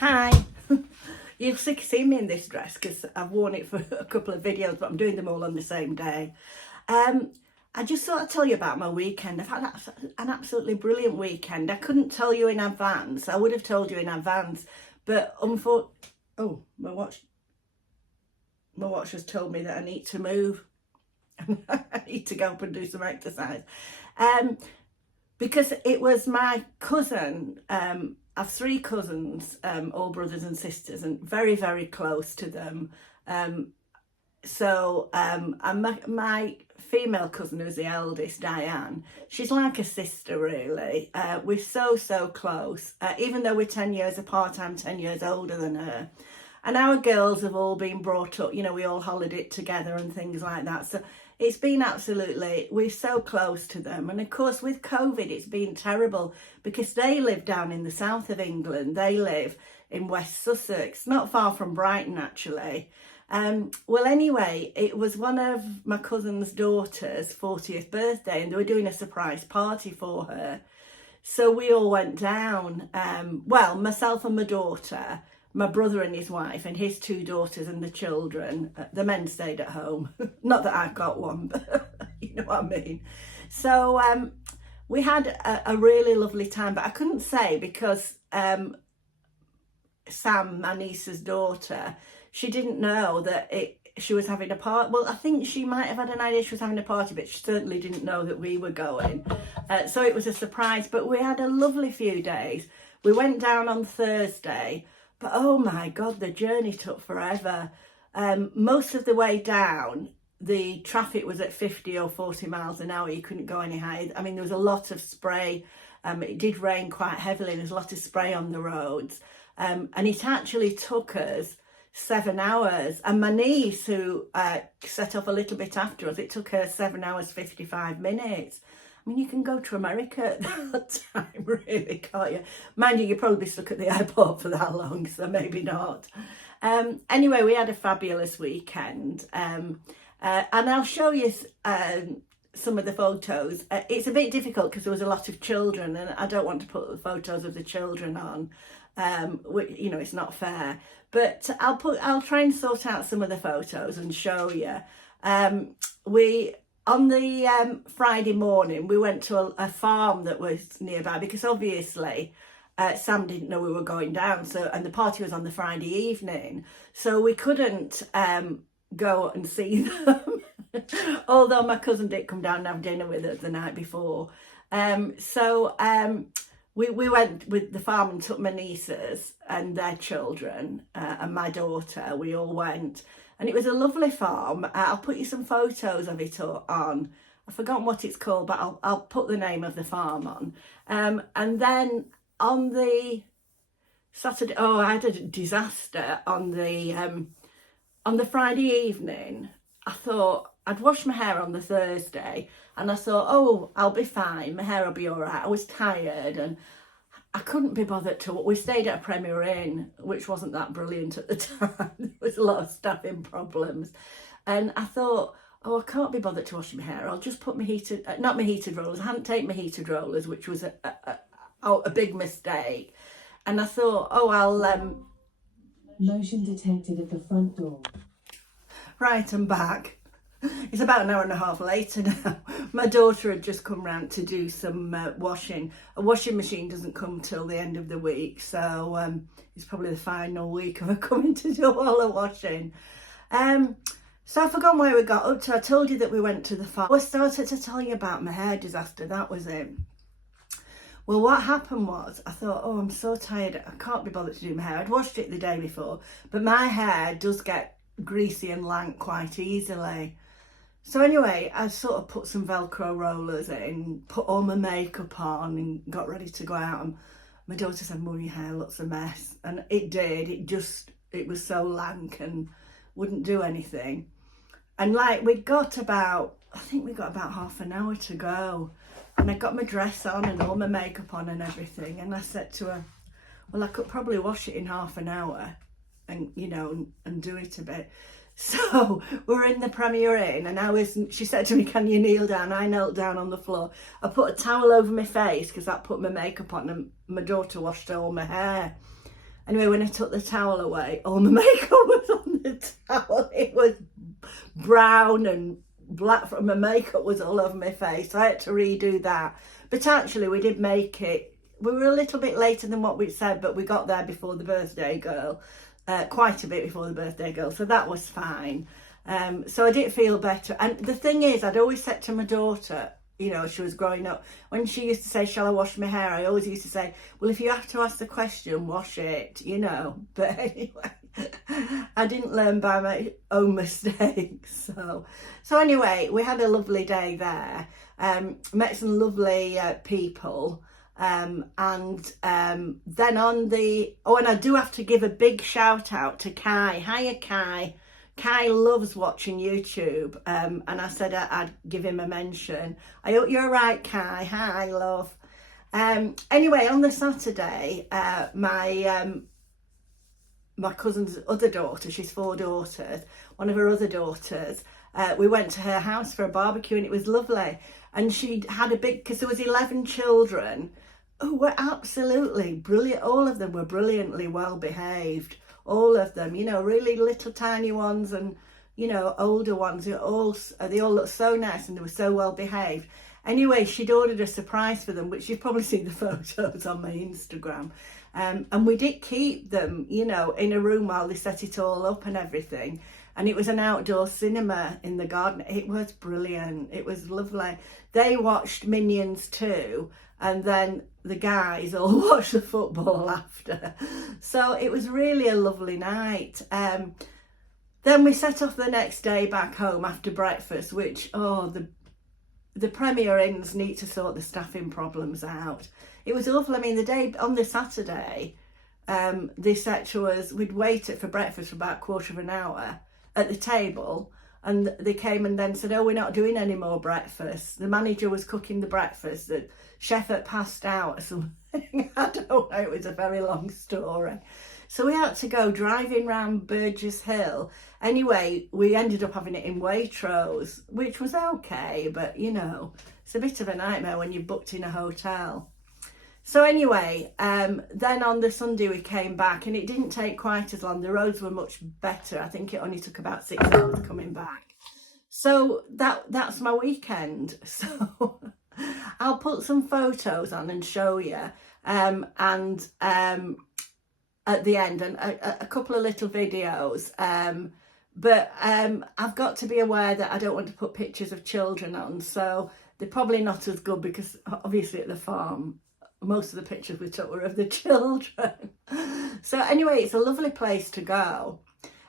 Hi. You'll see me in this dress because I've worn it for a couple of videos, but I'm doing them all on the same day. I just thought I'd tell you about my weekend. I've had an absolutely brilliant weekend. I couldn't tell you in advance. I would have told you in advance, but unfortunately, oh, my watch has told me that I need to move. I need to go up and do some exercise. Because it was my cousin. I've three cousins, all brothers and sisters, and very, very close to them. And my female cousin, who's the eldest, Diane, she's like a sister, really. We're so close. Even though we're 10 years apart, I'm 10 years older than her. And our girls have all been brought up, you know, we all holidayed together and things like that. So it's been absolutely, we're so close to them. And of course, with COVID, it's been terrible because they live down in the south of England. They live in West Sussex, not far from Brighton, actually. Well, anyway, it was one of my cousin's daughter's 40th birthday and they were doing a surprise party for her. So we all went down, well, myself and my daughter, my brother and his wife and his two daughters and the children. The men stayed at home. Not that I've got one, but you know what I mean. So we had a really lovely time, but I couldn't say because Sam, my niece's daughter, she didn't know that she was having a party. Well, I think she might have had an idea she was having a party, but she certainly didn't know that we were going. So it was a surprise, but we had a lovely few days. We went down on Thursday, but oh my God, the journey took forever. Most of the way down, the traffic was at 50 or 40 miles an hour. You couldn't go any higher. I mean, there was a lot of spray. It did rain quite heavily. There's a lot of spray on the roads. And it actually took us 7 hours. And my niece, who set off a little bit after us, it took her 7 hours, 55 minutes. I mean, you can go to America at that time, really, can't you? Mind you, you're probably stuck at the airport for that long, so maybe not. Anyway, we had a fabulous weekend. And I'll show you some of the photos. It's a bit difficult because there was a lot of children and I don't want to put the photos of the children on. You know, it's not fair. But I'll try and sort out some of the photos and show you. On the Friday morning, we went to a farm that was nearby because obviously Sam didn't know we were going down. And the party was on the Friday evening, so we couldn't go and see them. Although my cousin did come down and have dinner with us the night before. We went with the farm and took my nieces and their children and my daughter. We all went. And it was a lovely farm. I'll put you some photos of it on. I've forgotten what it's called, but I'll put the name of the farm on. And then on the Saturday, I had a disaster on the Friday evening. I thought I'd washed my hair on the Thursday, and I thought, oh, I'll be fine. My hair will be all right. I was tired and I couldn't be bothered to. We stayed at a Premier Inn, which wasn't that brilliant at the time. There was a lot of staffing problems. And I thought, oh, I can't be bothered to wash my hair. I'll just put my not my heated rollers. I hadn't taken my heated rollers, which was a big mistake. And I thought, oh, I'll... Motion detected at the front door. Right, I'm back. It's about an hour and a half later now. My daughter had just come round to do some washing. A washing machine doesn't come till the end of the week, so it's probably the final week of her coming to do all the washing. So I've forgotten where we got up to. I told you that we went to the farm. I started to tell you about my hair disaster. That was it. Well, what happened was, I thought, oh, I'm so tired. I can't be bothered to do my hair. I'd washed it the day before, but my hair does get greasy and lank quite easily. So anyway, I sort of put some Velcro rollers in, put all my makeup on and got ready to go out. And my daughter said, Mum, your hair looks a mess. And it did. It was so lank and wouldn't do anything. And like I think we got about half an hour to go. And I got my dress on and all my makeup on and everything. And I said to her, well, I could probably wash it in half an hour and, you know, and do it a bit. So we're in the Premier Inn and she said to me, can you kneel down? I knelt down on the floor. I put a towel over my face because that put my makeup on and my daughter washed all my hair. Anyway, when I took the towel away, all my makeup was on the towel. It was brown and black from my makeup was all over my face. So I had to redo that. But actually, we did make it. We were a little bit later than what we said, but we got there before the birthday girl. Quite a bit before the birthday girl. So that was fine. So I did feel better. And the thing is, I'd always said to my daughter, you know, she was growing up, when she used to say, shall I wash my hair? I always used to say, well, if you have to ask the question, wash it, you know. But anyway, I didn't learn by my own mistakes. So anyway, we had a lovely day there. Met some lovely people. And then on the, oh, and I do have to give a big shout out to Kai. Hiya, Kai. Kai loves watching YouTube, and I said I'd give him a mention. I hope you're right, Kai. Hi, love. Anyway, on the Saturday, my cousin's other daughter, she's 4 daughters, one of her other daughters, we went to her house for a barbecue, and it was lovely. And she had a big, because there was 11 children who were absolutely brilliant. All of them were brilliantly well behaved. All of them, you know, really little tiny ones and, you know, older ones. They all looked so nice and they were so well behaved. Anyway, she'd ordered a surprise for them, which you've probably seen the photos on my Instagram. And we did keep them, you know, in a room while they set it all up and everything. And it was an outdoor cinema in the garden. It was brilliant. It was lovely. They watched Minions too. And then the guys all watched the football after. So it was really a lovely night. Then we set off the next day back home after breakfast, which, oh, the Premier Inns need to sort the staffing problems out. It was awful. I mean, the day on the Saturday, they said to us, we'd waited for breakfast for about a quarter of an hour at the table. And they came and then said, oh, we're not doing any more breakfast. The manager was cooking the breakfast. The chef had passed out or something. I don't know. It was a very long story. So we had to go driving around Burgess Hill. Anyway, we ended up having it in Waitrose, which was okay. But, you know, it's a bit of a nightmare when you're booked in a hotel. So anyway, then on the Sunday we came back and it didn't take quite as long. The roads were much better. I think it only took about 6 hours coming back. So that's my weekend. So I'll put some photos on and show you. And at the end, and a couple of little videos. But I've got to be aware that I don't want to put pictures of children on. So they're probably not as good because obviously at the farm, most of the pictures we took were of the children. So anyway, it's a lovely place to go.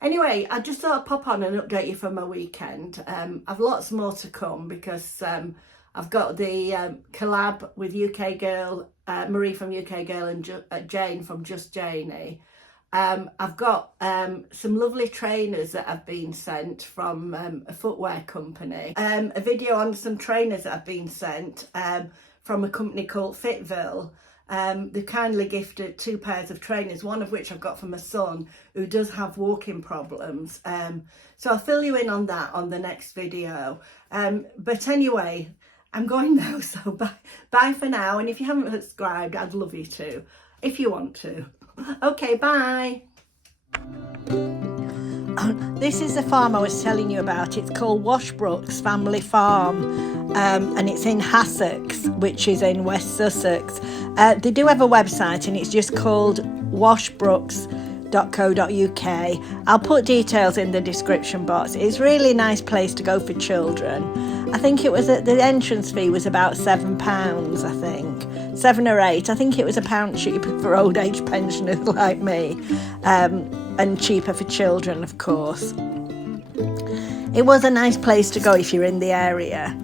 Anyway, I just thought I'd pop on and update you for my weekend. I've lots more to come because I've got the collab with UK Girl, Marie from UK Girl and Jane from Just Janey. I've got some lovely trainers that have been sent from a footwear company. A video on some trainers that have been sent from a company called Fitville. They kindly gifted 2 pairs of trainers, one of which I've got for my son who does have walking problems. So I'll fill you in on that on the next video. But anyway, I'm going now, so bye for now. And if you haven't subscribed, I'd love you to, if you want to. Okay, bye. This is the farm I was telling you about. It's called Washbrooks Family Farm, and it's in Hassocks, which is in West Sussex. They do have a website and it's just called washbrooks.co.uk. I'll put details in the description box. It's a really nice place to go for children. I think it was the entrance fee was about £7, I think. 7 or 8. I think it was £1 cheaper for old age pensioners like me, and cheaper for children, of course. It was a nice place to go if you're in the area.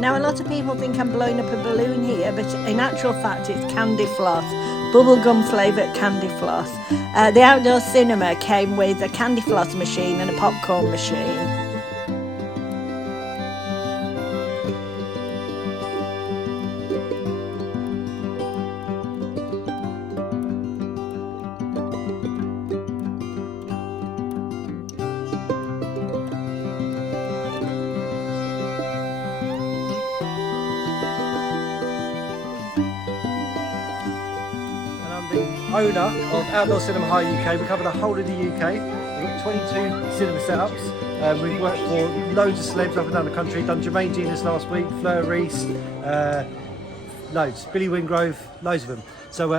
Now, a lot of people think I'm blowing up a balloon here, but in actual fact it's candy floss, bubblegum flavoured candy floss. The outdoor cinema came with a candy floss machine and a popcorn machine. Owner of Outdoor Cinema Hire UK. We cover the whole of the UK. We've got 22 cinema setups. We've worked for loads of celebs up and down the country. Done Jermaine Genius last week, Fleur Reese, loads, Billy Wingrove, loads of them. So